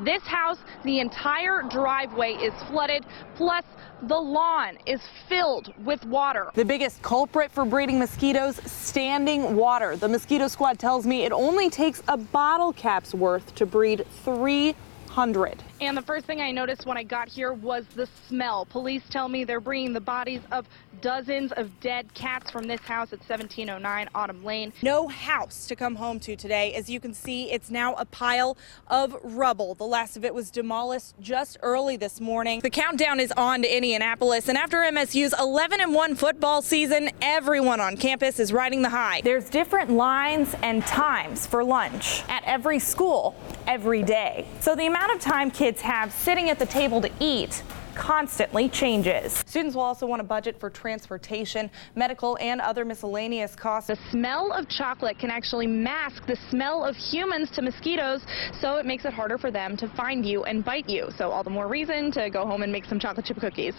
This house, the entire driveway is flooded, plus the lawn is filled with water. The biggest culprit for breeding mosquitoes, standing water. The mosquito squad tells me it only takes a bottle cap's worth to breed 300. And the first thing I noticed when I got here was the smell. Police tell me they're bringing the bodies of dozens of dead cats from this house at 1709 Autumn Lane. No house to come home to today. As you can see, it's now a pile of rubble. The last of it was demolished just early this morning. The countdown is on to Indianapolis, and after MSU's 11-1 football season, everyone on campus is riding the high. There's different lines and times for lunch at every school every day. So the amount of time kids have sitting at the table to eat constantly changes. Students will also want a budget for transportation, medical, and other miscellaneous costs. The smell of chocolate can actually mask the smell of humans to mosquitoes, so it makes it harder for them to find you and bite you. So all the more reason to go home and make some chocolate chip cookies.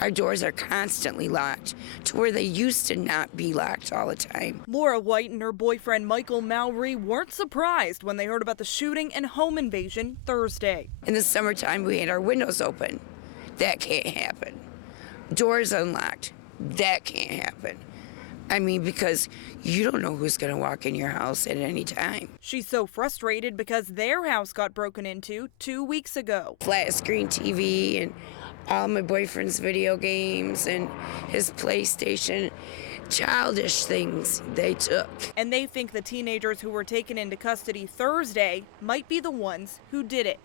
Our doors are constantly locked to where they used to not be locked all the time. Laura White and her boyfriend Michael Mowry weren't surprised when they heard about the shooting and home invasion Thursday. In the summertime, we had our windows open. That can't happen. Doors unlocked. That can't happen. I mean, because you don't know who's going to walk in your house at any time. She's so frustrated because their house got broken into 2 weeks ago. Flat screen TV and all my boyfriend's video games and his PlayStation, childish things they took. And they think the teenagers who were taken into custody Thursday might be the ones who did it.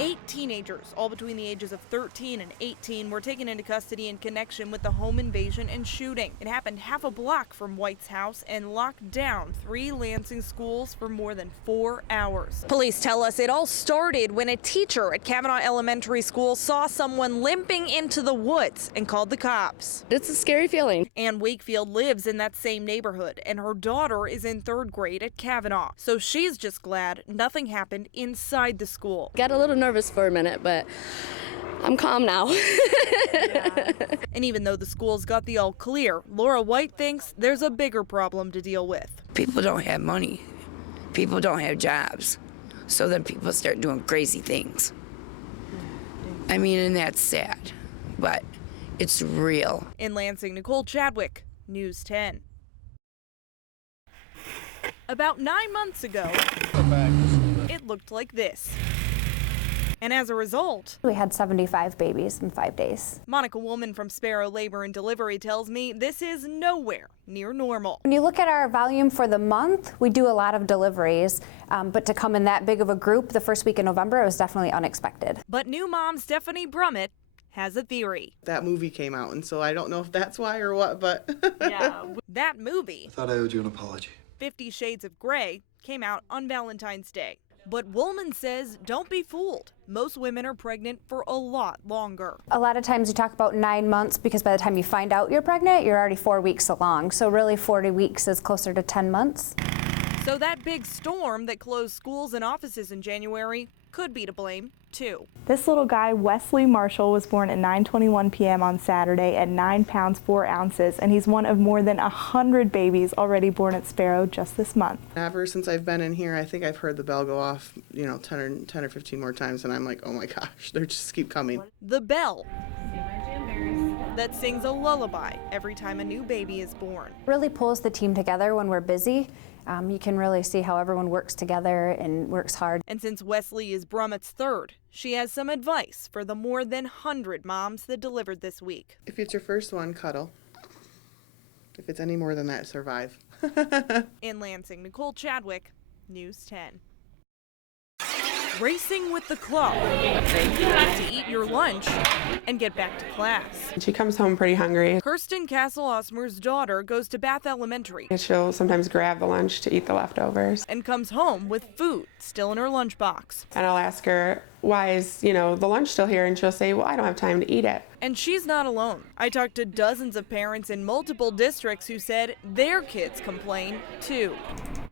8 teenagers, all between the ages of 13 and 18, were taken into custody in connection with the home invasion and shooting. It happened half a block from White's house and locked down 3 Lansing schools for more than 4 hours. Police tell us it all started when a teacher at Kavanaugh Elementary School saw someone limping into the woods and called the cops. It's a scary feeling. Ann Wakefield lives in that same neighborhood, and her daughter is in 3rd grade at Kavanaugh. So she's just glad nothing happened inside the school. Got a little nervous for a minute, but I'm calm now. Yeah. And even though the school's got the all clear, Laura White thinks there's a bigger problem to deal with. People don't have money. People don't have jobs. So then people start doing crazy things. I mean, and that's sad, but it's real. In Lansing, Nicole Chadwick, News 10. About 9 months ago, it looked like this. And as a result, we had 75 babies in 5 days. Monica Woolman from Sparrow Labor and Delivery tells me this is nowhere near normal. When you look at our volume for the month, we do a lot of deliveries, but to come in that big of a group the first week in November, it was definitely unexpected. But new mom Stephanie Brummett has a theory. That movie came out, and so I don't know if that's why or what, but yeah, that movie, I thought I owed you an apology. 50 Shades of Grey, came out on Valentine's Day. But Woolman says don't be fooled. Most women are pregnant for a lot longer. A lot of times you talk about 9 months because by the time you find out you're pregnant, you're already 4 weeks along. So really 40 weeks is closer to 10 months. So that big storm that closed schools and offices in January could be to blame, too. This little guy, Wesley Marshall, was born at 9:21 p.m. on Saturday at 9 pounds 4 ounces, and he's one of more than 100 babies already born at Sparrow just this month. ever since I've been in here, I think I've heard the bell go off, 10 or 15 more times, and I'm like, oh my gosh, they just keep coming. The bell that sings a lullaby every time a new baby is born. Really pulls the team together when we're busy. You can really see how everyone works together and works hard. And since Wesley is Brummett's 3rd, she has some advice for the more than 100 moms that delivered this week. If it's your first one, cuddle. If it's any more than that, survive. In Lansing, Nicole Chadwick, News 10. Racing with the clock to eat your lunch and get back to class. She comes home pretty hungry. Kirsten Castle-Osmer's daughter goes to Bath Elementary. She'll sometimes grab the lunch to eat the leftovers. And comes home with food still in her lunchbox. And I'll ask her, why is, the lunch still here? And she'll say, well, I don't have time to eat it. And she's not alone. I talked to dozens of parents in multiple districts who said their kids complain too.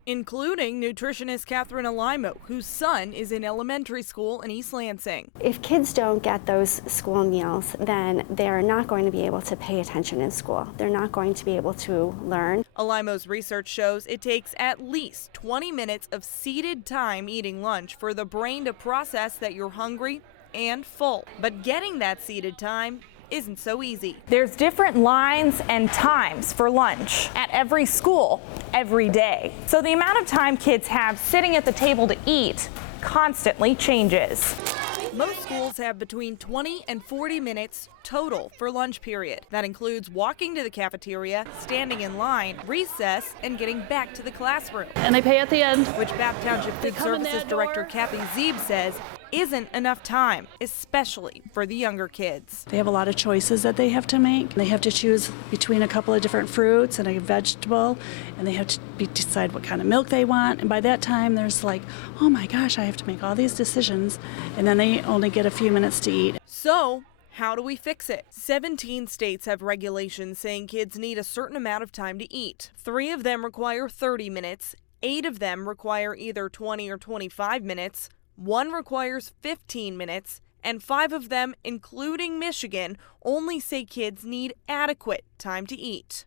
including nutritionist Catherine Alimo, whose son is in elementary school in East Lansing. If kids don't get those school meals, then they're not going to be able to pay attention in school. They're not going to be able to learn. Alimo's research shows it takes at least 20 minutes of seated time eating lunch for the brain to process that you're hungry and full. But getting that seated time isn't so easy. There's different lines and times for lunch at every school every day. So the amount of time kids have sitting at the table to eat constantly changes. Most schools have between 20 and 40 minutes total for lunch period. That includes walking to the cafeteria, standing in line, recess, and getting back to the classroom. And they pay at the end. Which Bath Township Food Services Director Kathy Zeeb says isn't enough time, especially for the younger kids. They have a lot of choices that they have to make. They have to choose between a couple of different fruits and a vegetable, and they have to decide what kind of milk they want. And by that time, there's like, oh my gosh, I have to make all these decisions, and then they only get a few minutes to eat. So, how do we fix it? 17 states have regulations saying kids need a certain amount of time to eat. 3 of them require 30 minutes, 8 of them require either 20 or 25 minutes, 1 requires 15 minutes, and 5 of them, including Michigan, only say kids need adequate time to eat.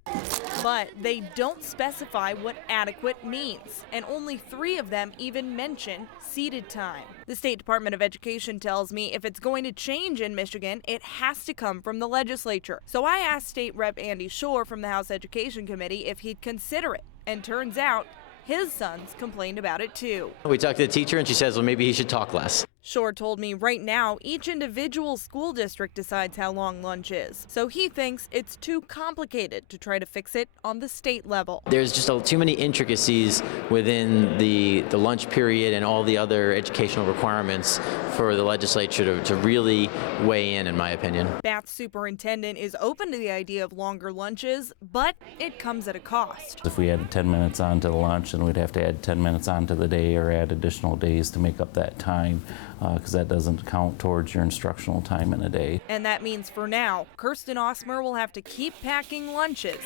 But they don't specify what adequate means, and only 3 of them even mention seated time. The State Department of Education tells me if it's going to change in Michigan, it has to come from the legislature. So I asked State Rep Andy Shore from the House Education Committee if he'd consider it, and turns out his sons complained about it too. We talked to the teacher and she says, well, maybe he should talk less. Shore told me right now each individual school district decides how long lunch is. So he thinks it's too complicated to try to fix it on the state level. There's just too many intricacies within the lunch period and all the other educational requirements for the legislature to really weigh in my opinion. Bath's superintendent is open to the idea of longer lunches, but it comes at a cost. If we added 10 minutes onto the lunch, then we'd have to add 10 minutes onto the day or add additional days to make up that time, because that doesn't count towards your instructional time in a day. And that means for now, Kirsten Osmer will have to keep packing lunches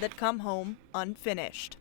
that come home unfinished.